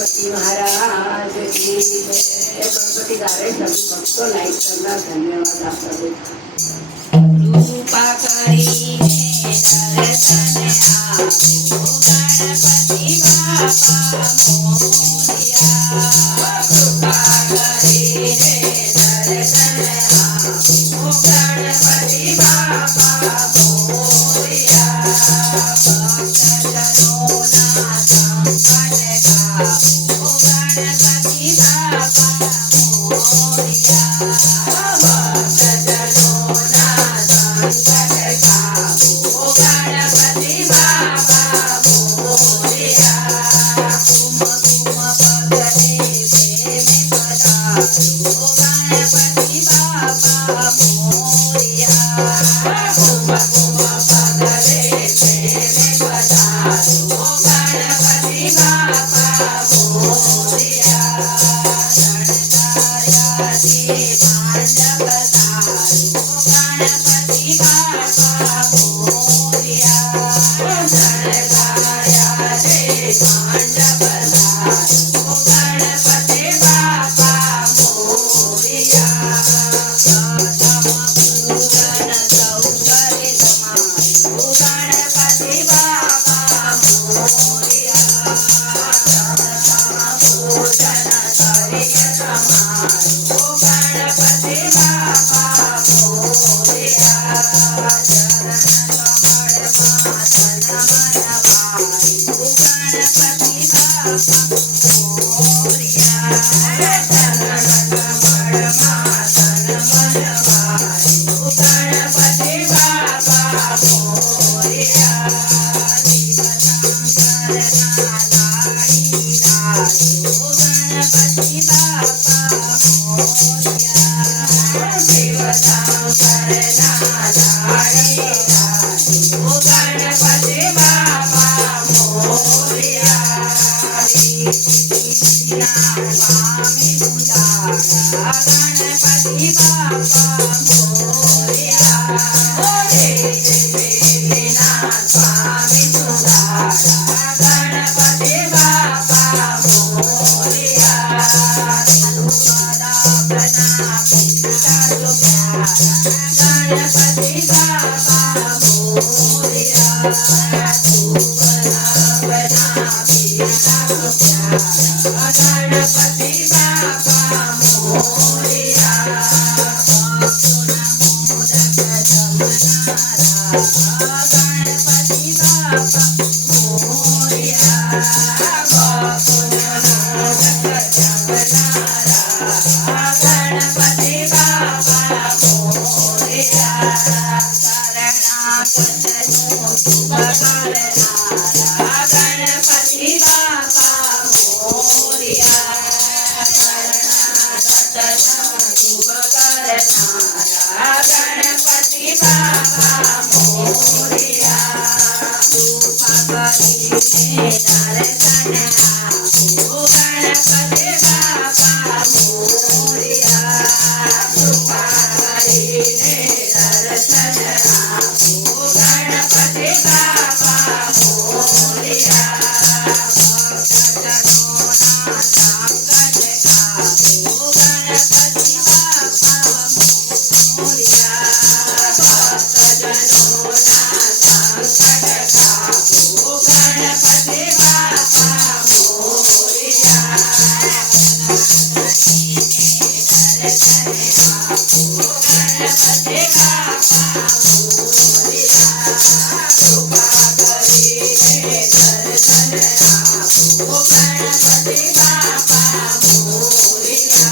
गणपति महाराज की जय। गणपति गा रहे सभी भक्तों लाइक करना, धन्यवाद आप सभी। कृपा करी दर्शन आपको गणपति बापा मोरिया। कृपा करी दर्शन आपको गणपति बापा मोरिया। भक्तजनों ना संकट काबू गणपति बापा मोरिया। भक्तजनों ना संकट काबू गणपति बापा मोरिया। तुम पगले प्रेम पधारो गणपति बापा मोरिया। तुम पगले प्रेम पधारो गणपति बापा मोरिया। रणदायासी मांडव धारो गणपति बापा मोरिया। रणदायासी मांडव धारो गणपति बापा मोरिया। प्रथम पूजन सौकर्य समारो गणपति बापा मोरिया। पूजन करिय समारो गणपति बापा मोरिया। चरण कमल मातन मन वायु गणपति बापा मोरिया। चरण कमल मातन मन वायु गणपति बापा मोरिया। शिव शंकर नारायणी राजो गणपति बापा मोरिया। शिव शंकर नारायणी राजो गणपति बापा मोरिया। स्वामी सुधारा गणपति बापा मोरिया। स्वामी सुधारा गणपति बापा मोरिया। बना पिता तो प्यारा गणपति बापा मोरिया। बना पिता तो प्यारा गणपति बापा मोरिया। मोदक जमनारा गणपति बापा मोरिया। मोदक जमनारा गणपति बापा मोरिया। शरणागतों शुभ करनारा गणपति बापा मोरिया। शरणागतों शुभ करनारा गणपति बापा मोरिया। कृपा करी दर्शन आपको गणपति बापा मोरिया। कृपा करी दर्शन आपको गणपति बापा मोरिया। भक्तजनों ना संकट काबू गणपति बापा मोरिया। भक्तजनों ना संकट काबू गणपति बापा मोरिया। दर्शन आपको गणपति बापा मोरिया। कृपा करी दर्शन आपको गणपति बापा मोरिया।